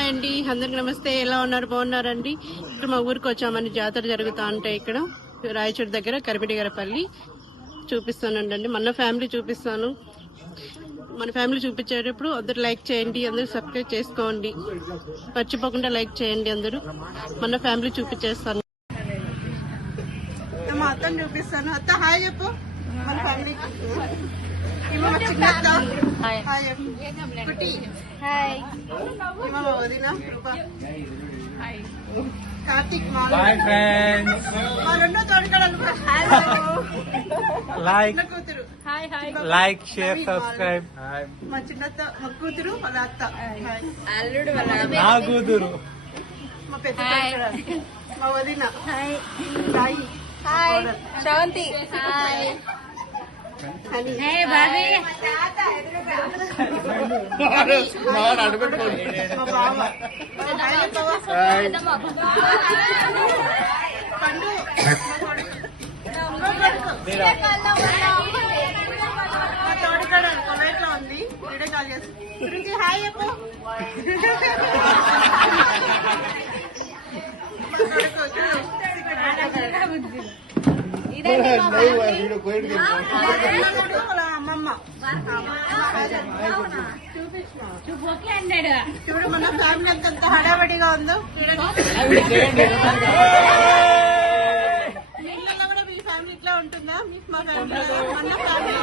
Hi అండి, అందరికి నమస్తే. ఎలా ఉన్నారు? బాగున్నారండి? ఇక్కడ మా ఊరికి వచ్చామని జాతర జరుగుతా ఉంటాయి ఇక్కడ రాయచూరు దగ్గర కరిమిటిగరపల్లి. చూపిస్తానండి, మన ఫ్యామిలీ చూపిస్తాను. మన ఫ్యామిలీ చూపించేటప్పుడు అందరు లైక్ చేయండి, అందరూ సబ్స్క్రైబ్ చేసుకోండి, మర్చిపోకుండా లైక్ చేయండి. అందరూ మన ఫ్యామిలీ చూపించేస్తాను. మా అత్తని చూపిస్తాను. అత్త హాయ్ చెప్పు. మన ఫ్యామిలీ కార్తీక్ మా రెండో తోడుకడలు కూతురు. Like share subscribe. మా చిన్నత్త మా కూతురు వాళ్ళ అత్త అల్లుడు నా కూతురు. మా పెద్ద మా వదిన రాయి శ్రవంతి. పండు తోడుకడ కొలైట్ లో ఉంది. వీడియో కాల్ చేసి హాయ్ చెప్పు. అమ్మమ్మ చూడు మన ఫ్యామిలీ అంత హడావడిగా ఉందో. నీళ్ళలో కూడా మీ ఫ్యామిలీ ఇట్లా ఉంటుందా? మా ఫ్యామిలీ మన ఫ్యామిలీ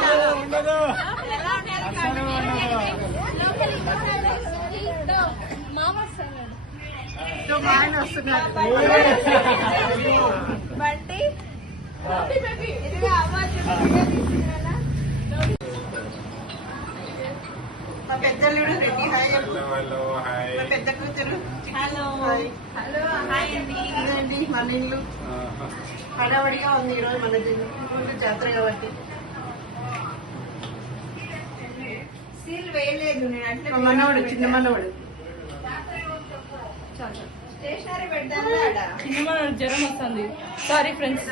మా ఆయన వస్తున్నారు. బంటి మా పెద్దల్లుడు రెడ్డి హాయ్ చెప్పు. మా పెద్ద కూతురు హలో. హలో హాయ్ అండి. ఇదండి మన ఇల్లు హడావడిగా ఉంది ఈరోజు మన ఊళ్ళో జాతర కాబట్టి. సీల్ వేయలేదు నేను. మా మనవడు చిన్న మనవడు స్టేషనరీ పెడతాను. జ్వరం వస్తుంది. Sorry friends.